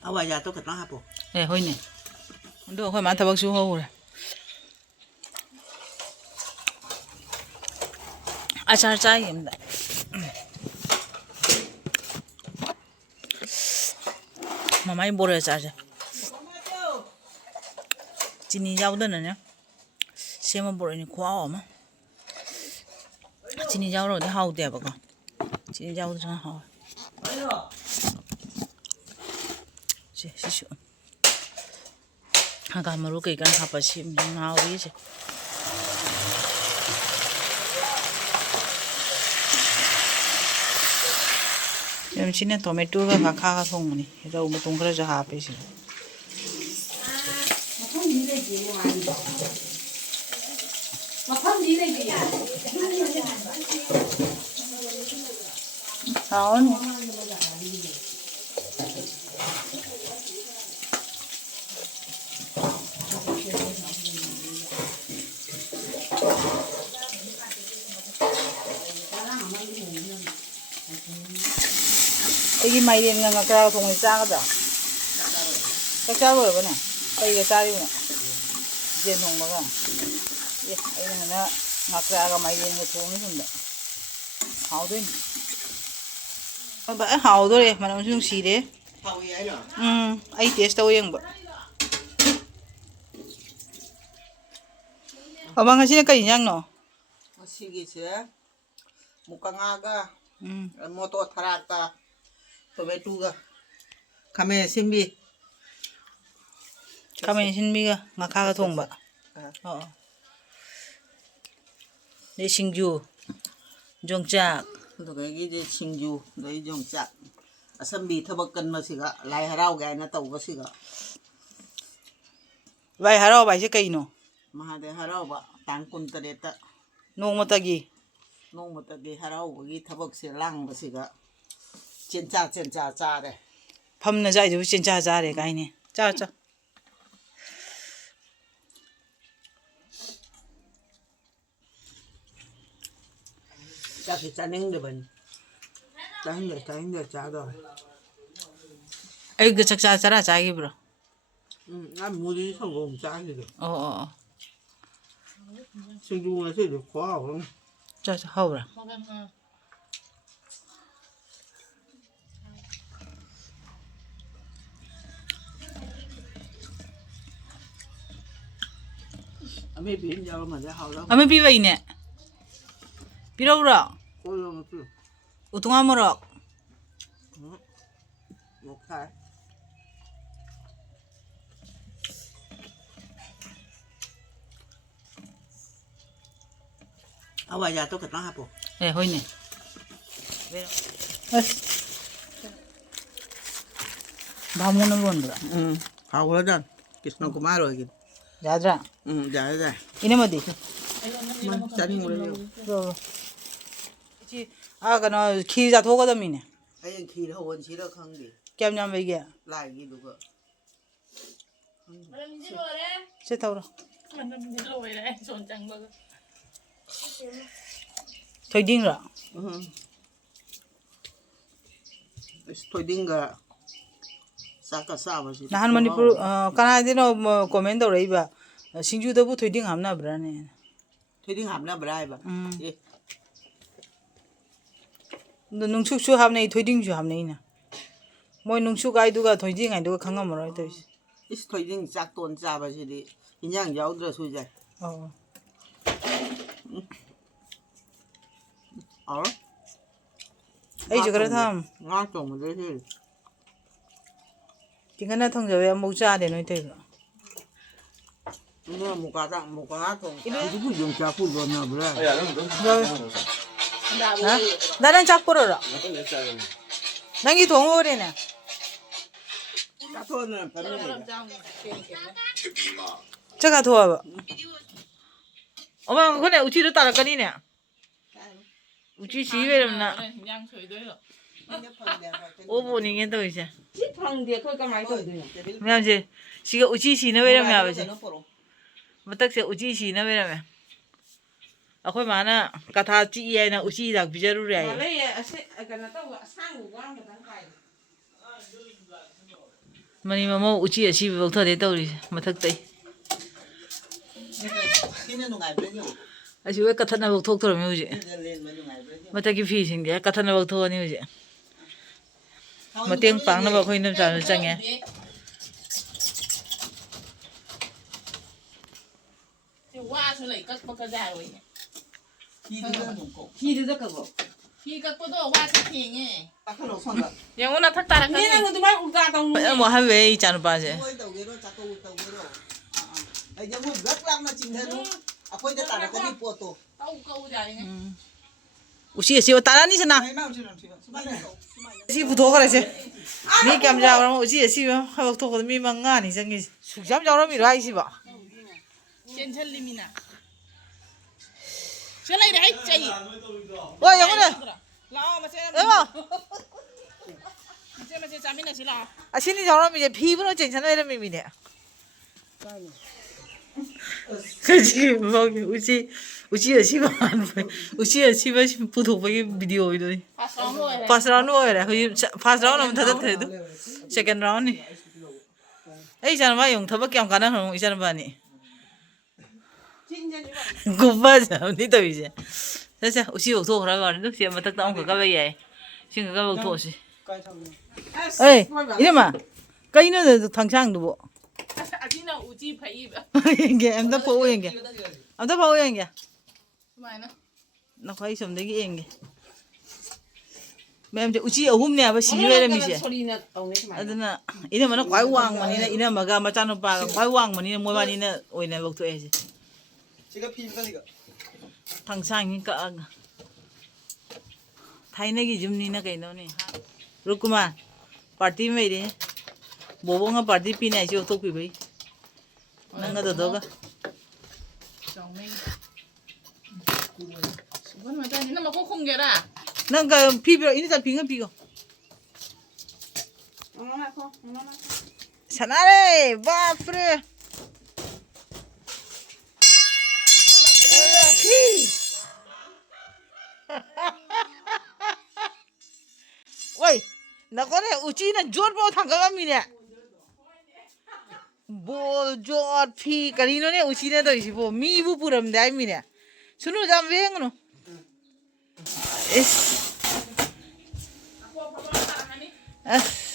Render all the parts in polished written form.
Hawai jat tôi khẩn hấp 네, 호이네. 근데 거기 많다 박수 하고래. 아차를 짜야겠다. 많이 보려 짜자. 진이 잡으더는요. 세만 보려니 고아오마. 진이 잡으러 어디 하우 돼 봐가. 진이 잡으더는 하우. 시시. Hanggang marugay kan kapasim yung nawi siya. Yung sinin tomato ka kakakasong ni. Ito umatong ka sa happy siya. Taon. Cái mày đi ngà ra thùng này sang cái chắc chắn rồi bữa này đây cái sao đi nè trên thùng mà cả đây là nó ngạc ra cái mày đi cái thùng nó không được hậu thôi bữa hậu thôi mà nó dùng xì đấy ai test tao yang bữa ở bang cái gì cái gì nhang nó Sige siya muka ngaga moto Marakta tomato ga kame simbi ngaka thùng bạ để Singju Ningol Chakouba rồi cái gì Singju đấy Ningol Chakouba simbi thabak kan mà siga lai harau gai na tàu cái siga vậy harau vậy chứ cây nó mà để harau ba tang kun ta để ta nông mà tagi harau cái thabak siya lang ba siga chen cha cha đấy phâm nó dạy chú trên cha để cái này cha cha thì cha nín được bệnh cha được cha rồi ấy cái chắc cha ra cha cái bro ăn mua đi xong rồi cha gì được Singju này sẽ được khóa không cha hậu rồi mấy biển giờ mà ra hậu đâu à mấy bị vậy nè bị đâu rồi có không chứ utung mà rồi một khai Hawai jat tôi khẩn hấp 네 호이네 바모는 뭔가 hậu đó Krishna Kumar rồi kìa 자드라 dạ 이네 뭐디 chánh rồi 아 그나 키자 도거든이네 ấy khi đâu vẫn chỉ được không gì 깸냠 이게 lại gì được 세타오라 토이딩라 thôi đinh cả sao cả sao mà 나 한 머니푸르 까나디노 뭐 코멘트 레이바 싱주도부 토이딩 함나 브라네 thôi đinh hàm là brai bà 너 농축수 함네 토이딩주 함네이나 뭐 농축 아이두가 토이딩 아이두가 강가 뭐라 또 ít thôi đinh chắc tôn cha bà gì đi nhang giáo rồi xui vậy ấy chứ cái tham ngon chồng mà đấy chứ thì cái này thông giờ về mua cha để nói thế nhưng mà một cái thùng cái cũng dùng cha phụ rồi nào brai rồi 나는 짝 벌어라 난이 동호래네 cha thôi là phải 제가 도와봐 엄마 그네 우치를 따라가니네 우치 시베름나 5분이게 또 이제 뭐지 지가 우치 시는 왜라며 아버지 뭐딱지 우치 시는 왜라며 아코이 많아 가타 찌이에나 우치다 비자루래 Mani mama uchi a Siba bốc thơ đấy tàu đi mà thắc tây. À chú ấy cắt thân nào bốc thuốc thôi mà uchi. Mà ta cái phi sinh cái cắt thân nào bốc thuốc này uchi. Mà tiếng phẳng nó bốc hơi nằm sao nó chẳng nghe. Qua xuống lại cắt bóc ra rồi. Khi đi rất cậu. Khi cắt bóc qua sẽ thiền nghe. Ta không được xong rồi. Nhưng mà nó thắt ta là cái này tụi bay cũng ra tông. Mà hai về chán ba chứ. Ôi tàu cái đó chặt tàu rồi. Ấy nhưng mà rất lắm nó chỉnh thế luôn. À quay cho ta là cái đi bộ tổ. Tao câu dài nghe. Uchi a Siba tara ni sana. Siba thuốc rồi chứ. Mi cầm dao rồi uchi a Siba hai bốc thuốc rồi mi mang ngà ni chẳng nghe. Sụp dao rồi mi rồi Siba. Trên chân limina. Cái này đấy chạy. Ôi giống này. Lo mà xem. Em à. Xem mà xem mình là chỉ lo. À xin đi cháu nó mình phi nó chỉnh chắn đây là mình nè. Cái gì mà Uchi ở Siba Uchi ở Siba phụ thuộc với cái video rồi. First round rồi đấy. First round là mình thật thế đó. Second round này. Ấy chẳng mà dùng thằng kéo khả năng không? Ấy chẳng mà nè. Gubba sao Nita vậy? Thế sao? Uchi bốc thuốc ra rồi. Lúc xem mà tất cả ông các bạn vậy. Xin các bạn bốc thuốc gì? Ê, 이리 마. cái nó là thằng sang đủ bộ. Aki na uchi phải. Kìa em đắp phố em kìa. Em đắp phố em kìa. Mày nó. Nó khoai sầm đấy cái em kìa. Mẹ em chỉ uchi ở hôm nè với xí về làm gì? Adana, ini mana khoai wang mà nè, ini mà gà mà chăn nó ba khoai wang mà nè, mua ba nè, ôi nè bốc thuốc gì? Thằng sang những cái thay này cái zoom này nó cái nó nè. Rukuma, party mấy đi. Bố nga party pin này chưa thuốc bị vậy. Nang nga đó cái. Chồng mình. Vẫn mà tay nó mà không kìa à? Nang cái phi bây ini ta phi nga phi go. Sanare, baapre. Ôi, nó có thể Uchi nó chốt vào thằng các mình nè. Bố chốt phi cái nó nè Uchi nó tới bộ mi bu puram đấy mình nè. Sunu jam về ngono. Es.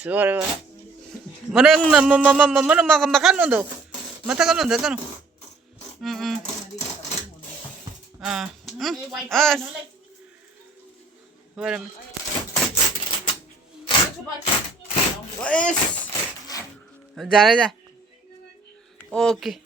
Sorry. Mana yang mana makan nondo. Mata kan nondo kan. Sorry. Wes. जा रहा है। Okay.